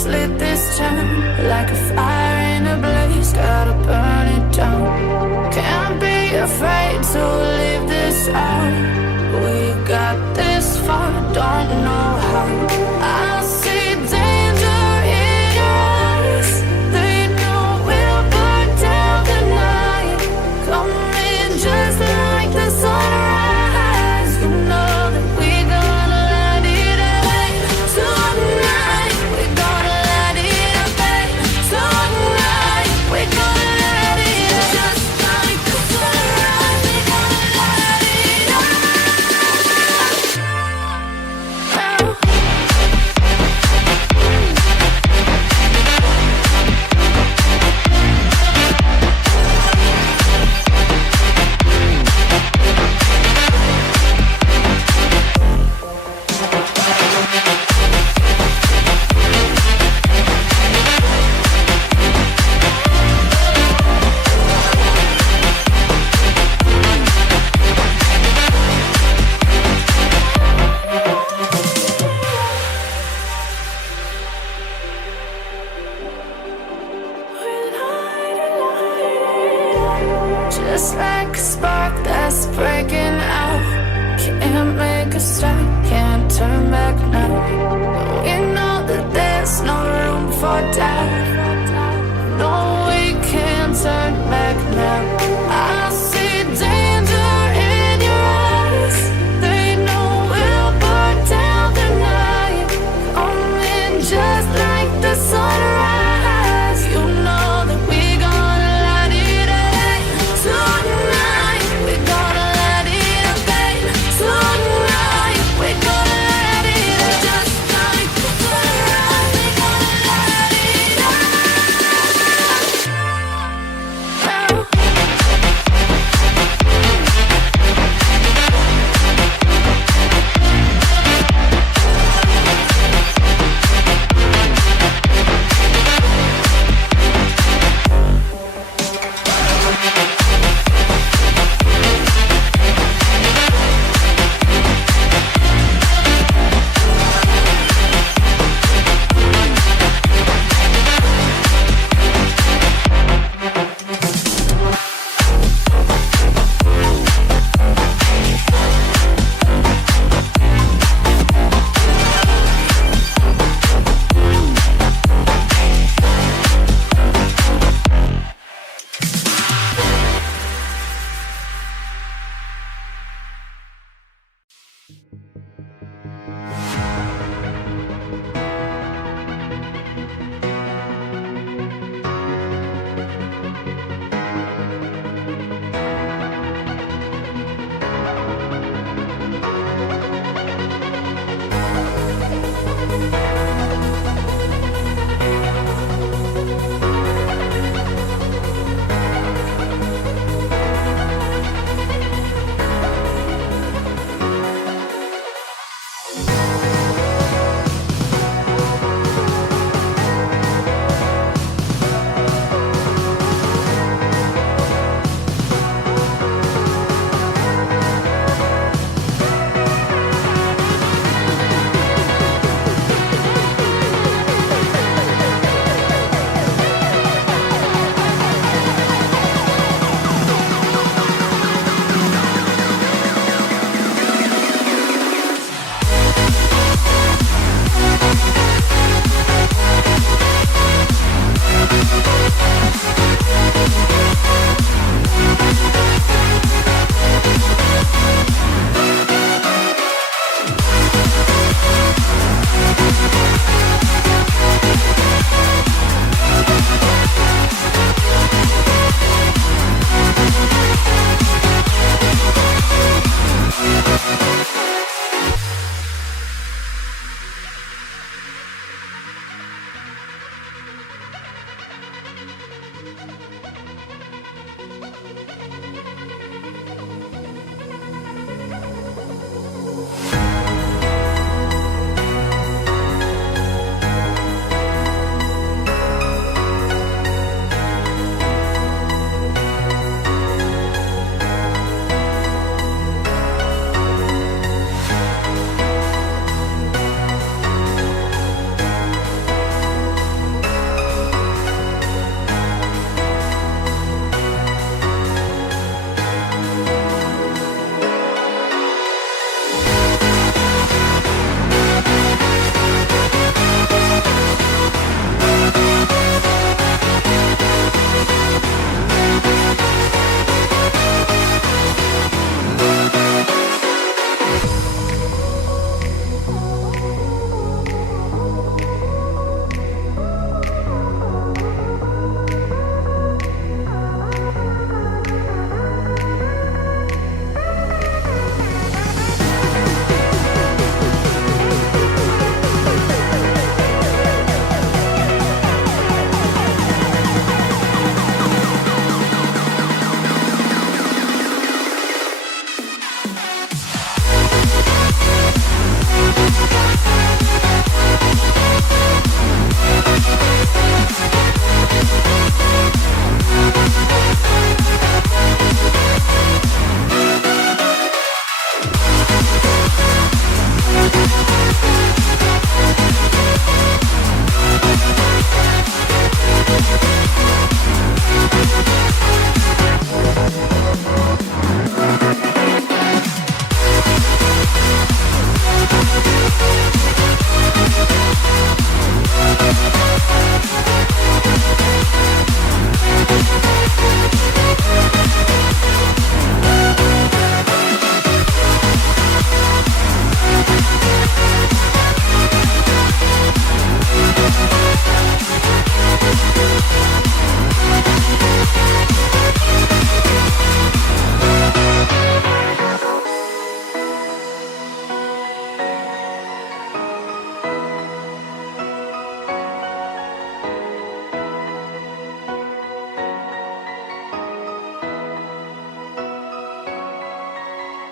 just lit this town like a fire in a blaze, gotta burn it down. Can't be afraid to leave this out. We got this far, don't know how. I see danger in your eyes. They know we'll burn down the night. Coming just like the sunrise. You know that we gonna let it rain tonight. We gonna let it rain tonight. We gonna let it just like the sunrise. We gonna let it rain. Just like a spark that's breaking out. Can't make a stop, can't turn back now.